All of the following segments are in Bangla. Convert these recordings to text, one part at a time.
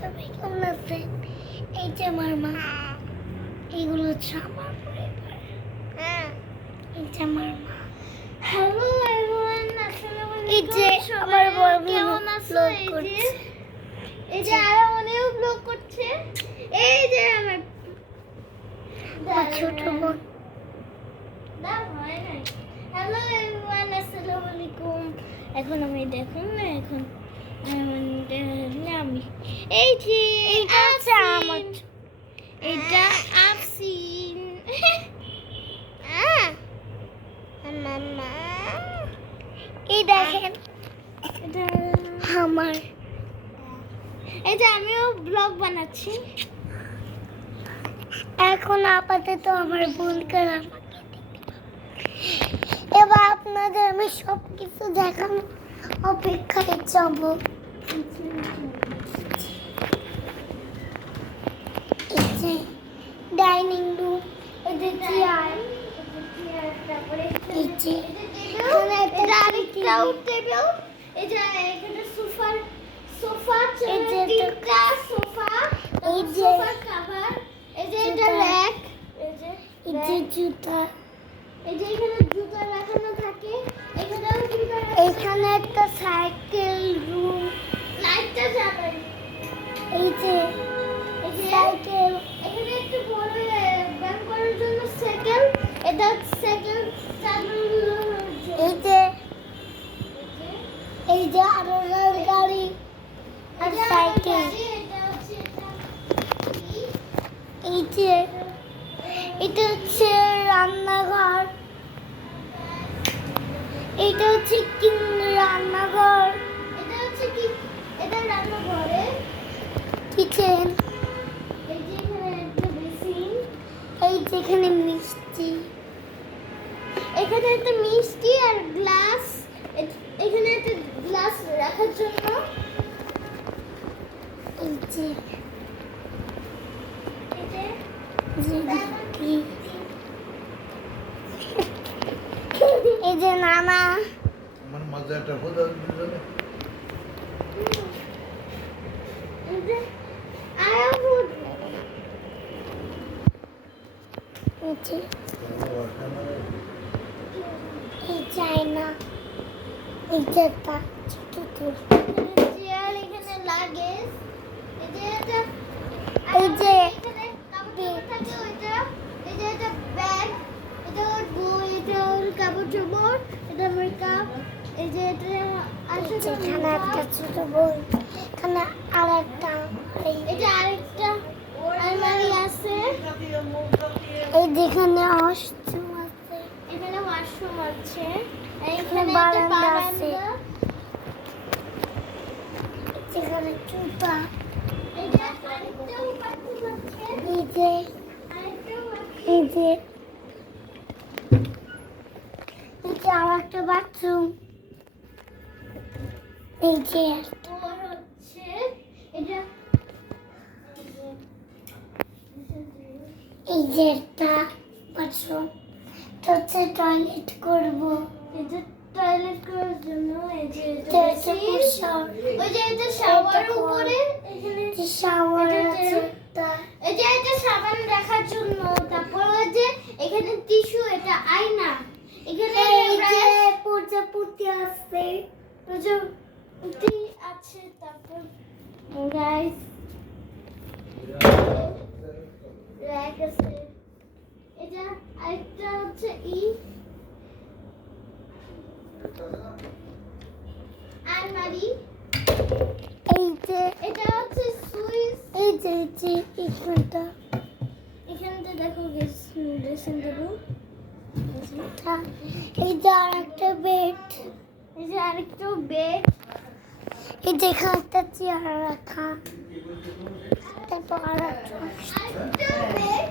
সবাই কেমন আছেন? এই যে আমার মা, এইগুলো হচ্ছে আমার পরিবার। এই যে আমার মা। হ্যালো এভরিওয়ান, আসসালামু আলাইকুম। এই যে আমার বড় কেমন আছো? এই যে আরো অনেক ব্লগ করছে। এই যে আমার ছোট বোন। হ্যালো এভরিওয়ান, আসসালামু আলাইকুম। এখন আমি দেখুন না, এখন আমি এই যে এইটা হচ্ছে আমার এটা আফসিন। মামা। এই দেখেন এটা আমার এই যে আমিও ব্লগ বানাচ্ছি। এখন আপাতত আমার বোনকে আমাকে এবার আপনাদের আমি সব কিছু দেখানো অপেক্ষায় যাব। এই যে ডাইনিং রুম, এই যে চেয়ার, এই যে এখানে একটা আরেকটা টেবিল, এই যে এখানে সোফা, এই যে তিনটা সোফা, এই যে সোফার কভার, এই যে এটা জুতা। র‍্যাক, এই যে জুতা, এই যে এখানে জুতা রাখানো থাকে, এখানেও জুতা রাখা। এখানে একটা সাইকেল রুম, লাইটটা জ্বালাই, এই যে সাইকেল, এখানে একটু বড় ব্যায়াম করার জন্য সাইকেল, এটা সাইকেল চালানোর জন্য। এই যে আরো গাড়ি আর সাইকেল, এই যে এটা হচ্ছে রান্নাঘর, এটা হচ্ছে রান্নাঘর, কিচেন, এই যেখানে মিষ্টি, এখানে একটা মিষ্টি আর গ্লাস, এখানে একটা গ্লাস রাখার জন্য। এই যে ঝিলিকি, এই যে নানা, আমার মজাটা হলো এই যে এই চায়না, এই যে একটা ছোট টুল, চেয়ার, এখানে লাগেজ, এই যে এখানে কাপড় থাকে ওইটা, এই যে এটা ব্যাগ, এটা ওর বই, এটা ওর কাপড় চোপড়, এটা মেকআপ, এই যে এটা আসলে এখানে একটা ছোট বই, এখানে আর একটা, এটা আরেকটা আলমারি আছে, এই যেখানে অষ্টম আছে, এখানে ওয়াশরুম আছে, এখানে এখানে বারান্দা আছে, যেখানে জুতা, এই যে আরেকটা বাথরুম আছে, এই যে আরেকটা এই যে এই যে আর একটা বাথরুম, এই যে ওর হচ্ছে এটা, এই যে একটা বাথরুম, এটা হচ্ছে টয়লেট করবো, এই যে টয়লেট করার জন্য, এই যে এটা হচ্ছে পোশাক, ওই যে এটা শাওয়ার উপরে, এখানে যে শাওয়ার আছে একটা, এই যে এটা সাবান রাখার জন্য, তারপর ওই যে এখানে টিস্যু, এটা আয়না, এখানে এই যে brush, প্রজাপতি আছে, ওই যে উঠি আছে, তারপর গাইস র‍্যাক আছে, এটা আরেকটা হচ্ছে আলমারি, এই যে এটা হচ্ছে সুইচ, এই যে এখানটা, এখানটা দেখো ড্রেসিং টেবিল, এই যে আর একটা বেড, এই যে আরেকটা বেড, এই যে এখানে একটা চেয়ার রাখা, তারপর আর একটা আরেকটা বেড,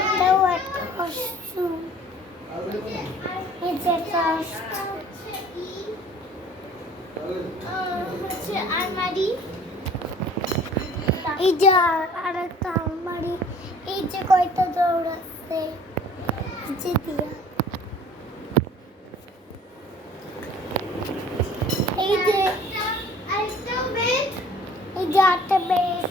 এটাও একটা ওয়াশরুম, এই যে একটা ওয়াশরুম, হচ্ছে আলমারি, এই যে আর একটা আলমারি, এই যে কয়টা দৌড় আছে, এই যে দিয়া, এই যে আরেকটা বেড, এই যে একটা বেড,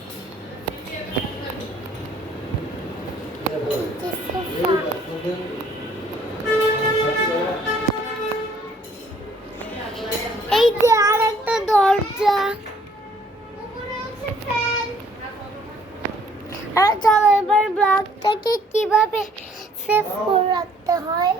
এই যে আর একটা দরজা। উপরে হচ্ছে ফ্যান। আর চলো এবার ব্লগটাকে কিভাবে সেভ করে রাখতে হয়